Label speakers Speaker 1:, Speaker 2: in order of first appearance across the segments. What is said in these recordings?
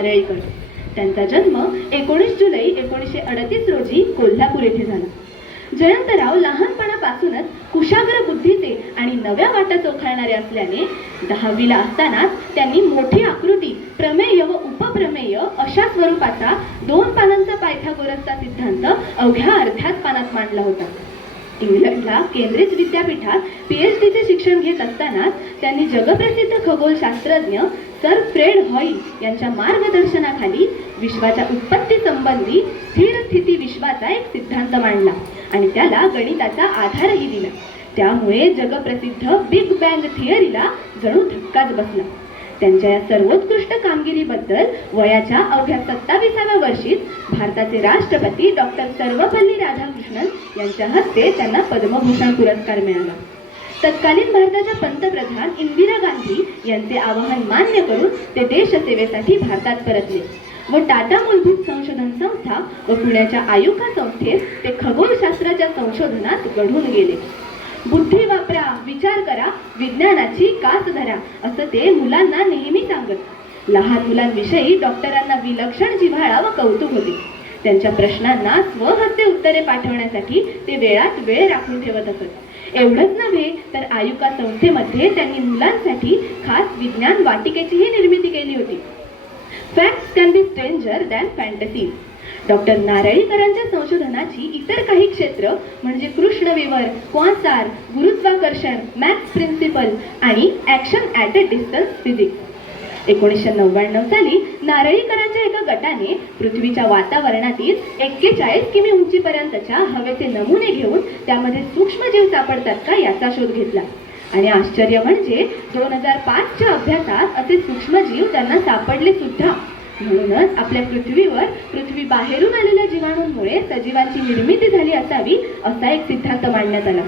Speaker 1: नारळीकर त्यांचा जन्म एकोणीस जुलै एकोणीसशे अडतीस रोजी कोल्हापूर येथे झाला. जयंतराव लहानपणापासूनच कुशाग्र बुद्धीचे आणि नव्या वाटा चोखाळणारे असल्याने दहावीला असतानाच त्यांनी मोठी आकृती प्रमेय व उपप्रमेय अशा स्वरूपाचा दोन पानांचा पायथागोरसचा सिद्धांत अवघ्या अर्ध्याच पानात मांडला होता. इंग्लंडला केंद्रित विद्यापीठात पी एच डीचे शिक्षण घेत असताना त्यांनी जगप्रसिद्ध खगोलशास्त्रज्ञ सर फ्रेड हॉई यांच्या मार्गदर्शनाखाली विश्वाच्या उत्पत्ती संबंधी स्थिर स्थिती विश्वाचा एक सिद्धांत मांडला आणि त्याला गणिताचा आधारही दिला. त्यामुळे जगप्रसिद्ध बिग बँग थिअरीला जणू धक्काच बसला. त्यांच्या या सर्वोत्कृष्ट कामगिरीबद्दल वयाच्या अवघ्या सत्तावीसाव्या वर्षीत भारताचे राष्ट्रपती डॉक्टर सर्वपल्ली राधाकृष्णन यांच्या हस्ते त्यांना पद्मभूषण पुरस्कार मिळाला. तत्कालीन भारताच्या पंतप्रधान इंदिरा गांधी यांचे आवाहन मान्य करून ते देशसेवेसाठी भारतात परतले व टाटा मूलभूत संशोधन संस्था व पुण्याच्या आयुका संस्थेत ते खगोलशास्त्राच्या संशोधनात घडून गेले. बुद्धी वापरा विचार करा विज्ञानाची कास धरा असं ते मुलांना नेहमी सांगत. लहान मुलांविषयी डॉक्टरांना विलक्षण जिव्हाळा व कौतुक होते. त्यांच्या प्रश्नांना स्वहस्ते उत्तरे पाठवण्यासाठी ते वेळात वेळ राखून ठेवत असत. एवढंच नव्हे तर आयुका संस्थेमध्ये त्यांनी मुलांसाठी खास विज्ञान वाटिकेचीही निर्मिती केली होती. Facts can be stranger than fantasies doctor नारळीकरांच्या संशोधनाची इतर काही क्षेत्र म्हणजे कृष्णविवर क्वासार गुरुत्वाकर्षण मॅथ्स प्रिन्सिपल आणि action at a distance physics एकोणीसशे नव्याण्णव साली नारळीकरांच्या एका गटाने पृथ्वीच्या वातावरणातील एक्केचाळीस किमी उंचीपर्यंतच्या हवेचे नमुने घेऊन त्यामध्ये सूक्ष्मजीव सापडतात का याचा शोध घेतला. आणि आश्चर्य म्हणजे दोन हजार पाचच्या अभ्यासात असे सूक्ष्मजीव त्यांना सापडले सुद्धा. म्हणूनच आपल्या पृथ्वीवर पृथ्वी बाहेरून आलेल्या जीवाणूंमुळे सजीवांची निर्मिती झाली असावी असा एक सिद्धांत मांडण्यात आला.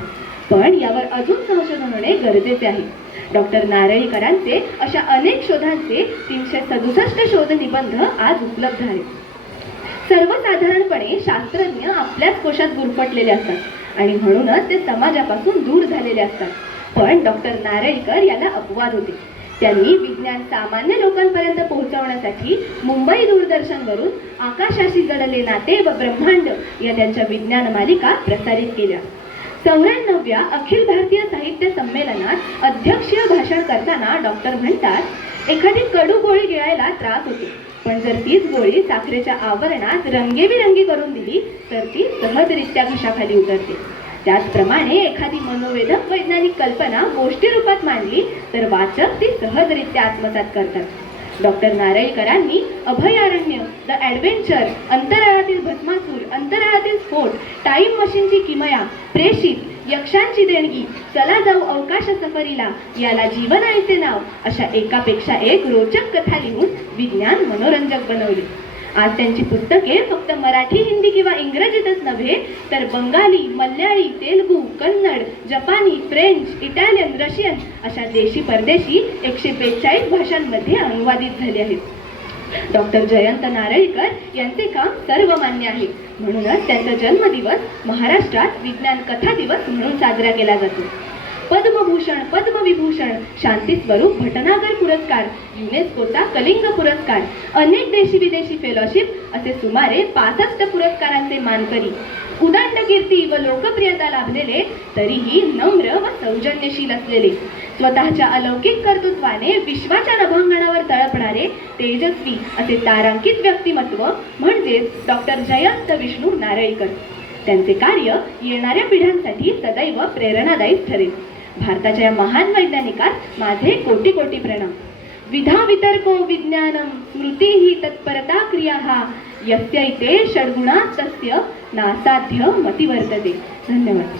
Speaker 1: पण यावर अजून संशोधन होणे गरजेचे आहे. डॉक्टर नारळीकरांचे अशा अनेक शोधांचे तीनशे सदुसष्ट शोध निबंध आज उपलब्ध आहेत. सर्वसाधारणपणे शास्त्रज्ञ आपल्याच कोशात गुरफटलेले असतात आणि म्हणूनच ते समाजापासून दूर झालेले असतात. पण डॉक्टर नारळीकर याला अपवाद होते. त्यांनी विज्ञान सामान्य लोकांपर्यंत पोहोचवण्यासाठी मुंबई दूरदर्शनवरून आकाशाशी जडले नाते व ब्रह्मांड या त्यांच्या विज्ञान मालिका प्रसारित केल्या. चौऱ्याण्णव्या अखिल भारतीय साहित्य संमेलनात अध्यक्षीय भाषण करताना डॉक्टर म्हणतात एखादी कडू गोळी गिळायला त्रास होतो पण जर तीच गोळी साखरेच्या आवरणात रंगेबिरंगी करून दिली तर ती सहजरित्या घशाखाली उतरते. त्याचप्रमाणे एखादी मनोवेधक वैज्ञानिक कल्पना गोष्टी रूपात मांडली तर वाचक ती सहजरित्या आत्मसात करतात. डॉक्टर नारळीकरांनी अभयारण्य द ॲडव्हेंचर अंतराळातील भस्मासूर अंतराळातील स्फोट टाईम मशीनची किमया प्रेषित यक्षांची देणगी चला जाऊ अवकाश सफरीला याला जीवन आईचे नाव अशा एकापेक्षा एक रोचक कथा लिहून विज्ञान मनोरंजक बनवले. आज त्यांची पुस्तके फक्त मराठी हिंदी किंवा इंग्रजीतच नव्हे तर बंगाली मल्याळी तेलगू कन्नड जपानी फ्रेंच इटालियन रशियन अशा देशी परदेशी एकशे बेचाळीस भाषांमध्ये अनुवादित झाले आहेत. डॉक्टर जयंत नारळीकर यांचे काम सर्वमान्य आहे. म्हणूनच त्यांचा जन्मदिवस महाराष्ट्रात विज्ञान कथा दिवस म्हणून साजरा केला जातो. पद्मभूषण पद्मविभूषण शांती स्वरूप भटनागर पुरस्कार युनेस्कोचा कलिंग पुरस्कार अनेक देशी विदेशी फेलोशिप असे सुमारे पासष्ट पुरस्कारांचे मानकरी. उदंड कीर्ती व लोकप्रियता लाभलेले तरीही नम्र व सौजन्यशील असलेले. स्वतःच्या अलौकिक कर्तृत्वाने विश्वाच्या नभांगणावर तळपणारे तेजस्वी असे तारांकित व्यक्तिमत्व म्हणजेच डॉक्टर जयंत विष्णू नारळीकर. त्यांचे कार्य येणाऱ्या पिढ्यांसाठी सदैव प्रेरणादायी ठरेल. भारताच्या या महान वैज्ञानिकात माझे कोटी कोटी प्रणाम. विधा वितर्को विज्ञानम स्मृती ही तत्परता क्रिया यस्य इते षडगुणा तस्य नासाध्य मतिवर्तते. धन्यवाद.